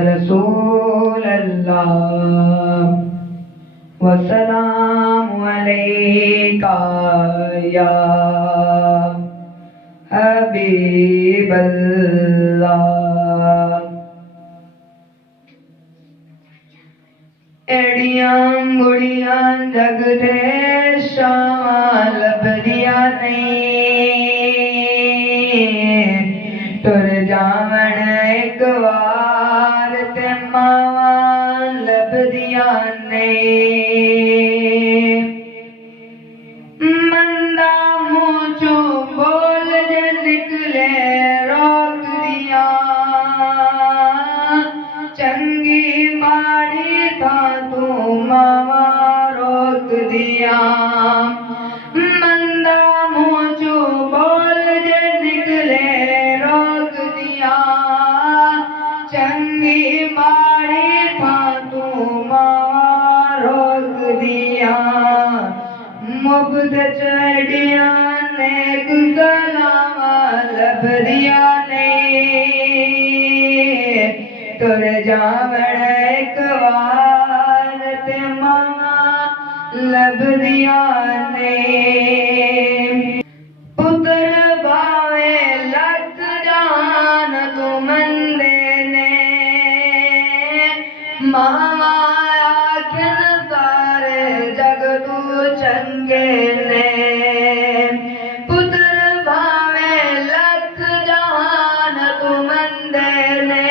رسول اللہ وسلام علیکہ یا حبیب اللہ۔ ایڑیاں گڑیاں جگ دے شاواں لبدیاں نہیں، ٹر جاون ایک وار تے ماواں لبدیاں نہیں۔ مندا منہ چوں بول جے نکلے روک دیاں، چنگی ماڑی تھاں تو ماواں روک دیاں۔ مندا منہ چوں بول جے نکلے روک دیاں، چنگی ماڑی تھاں تو ماواں روک دیاں۔ مفت چڑیاں نیک سلاواں لبدیاں نہیں، ٹر جاون ایک وار تے ماواں لبدیاں نہیں۔ پتر باوے لکھ جان تو مندے نے، ماواں آکھن سارے جگ تو چنگے نے۔ پتر باوے لکھ جان تو مندے نے،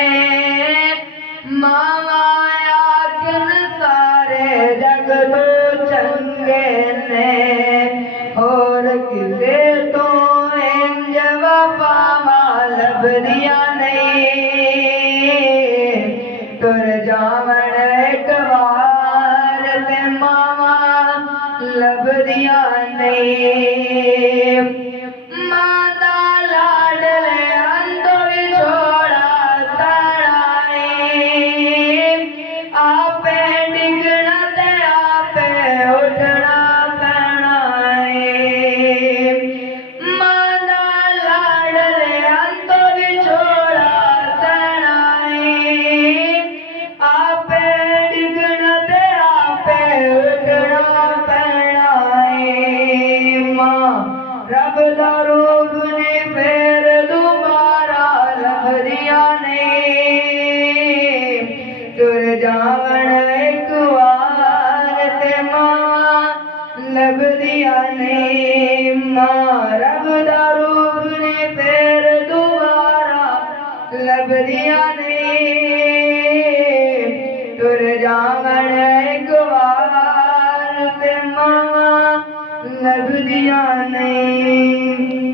ماواں آکھن سارے جگ تو چنگے نے۔ اور کسے تو انج وفاواں لبدیاں نہیں، ٹر جاون ایک وار تے ماواں لبدیاں نہیں۔ ماں دا لاڈلے اندو وچھوڑا تاڑا اے، آپے ڈگنا تے آپے اٹھنا پینا اے۔ ماں دا لاڈلے اندو وچھوڑا تاڑا اے، آپے ڈگنا تے آپے اٹھنا پینا اے۔ ماں رب دا روپ نے پھر دوبارہ لبدیاں نہیں، ٹر جاون ایک وار تے ماواں لبدیاں نہیں۔ ماں رب دا روپ نے پھر دوبارہ لبدیاں نہیں، ٹر جاون ایک وار تے ماواں لبدیاں نہیں۔